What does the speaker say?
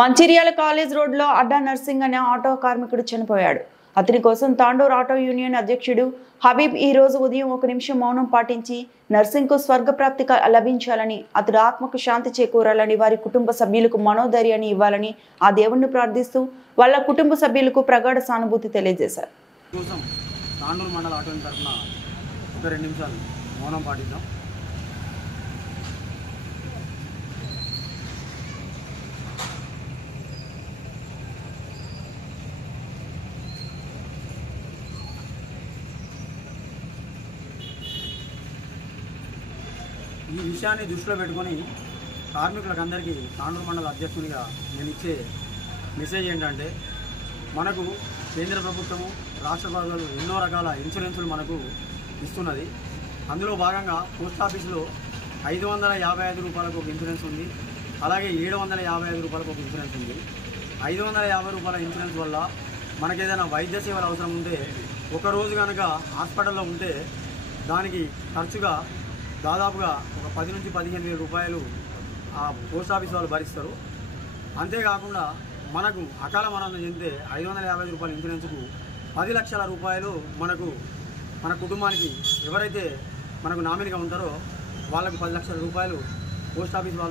Mancherial college రోడ్లో అడ్డా nursing అనే auto కార్మికుడు చనిపోయాడు. అతని కోసం తాండూర్ ఆటో యూనియన్ అధ్యక్షుడు హబీబ్ ఈ రోజు ఉదయం 1 నిమిషం మౌనం పాటించి నర్సింగ్కు స్వర్గప్రాప్తి లభించాలని, అతడి ఆత్మకు శాంతి చేకూరాలని, వారి కుటుంబ సభ్యులకు మనోధైర్యాన్ని ఇవ్వాలని ఆ దేవుణ్ణి ప్రార్థిస్తూ వాళ్ళ కుటుంబ సభ్యులకు ప్రగాఢ సానుభూతి తెలియజేశారు. తాండూర్ మండల ఆటో తరఫున 2 నిమిషాలు మౌనం పాటిద్దాం. ఈ విషయాన్ని దృష్టిలో పెట్టుకొని కార్మికులకందరికీ తాండూరు మండల అధ్యక్షునిగా నేను ఇచ్చే మెసేజ్ ఏంటంటే, మనకు కేంద్ర ప్రభుత్వము రాష్ట్ర ప్రభుత్వాలు ఎన్నో రకాల ఇన్సూరెన్సులు మనకు ఇస్తున్నది. అందులో భాగంగా పోస్ట్ ఆఫీసులో 555 రూపాయలకు ఒక ఇన్సూరెన్స్ ఉంది, అలాగే 755 రూపాయలకు ఒక ఇన్సూరెన్స్ ఉంది. 550 రూపాయల ఇన్సూరెన్స్ వల్ల మనకేదైనా వైద్య సేవలు అవసరం ఉంటే, ఒకరోజు కనుక హాస్పిటల్లో ఉంటే దానికి ఖర్చుగా దాదాపుగా ఒక 10 నుంచి 15,000 రూపాయలు ఆ పోస్ట్ ఆఫీస్ వాళ్ళు భరిస్తారు. అంతేకాకుండా మనకు అకాల మరణం చెందితే 550 రూపాయల ఇన్సూరెన్స్కు 10 లక్షల రూపాయలు మనకు మన కుటుంబానికి ఎవరైతే మనకు నామినీగా ఉంటారో వాళ్ళకు 10 లక్షల రూపాయలు పోస్ట్ ఆఫీస్ వాళ్ళు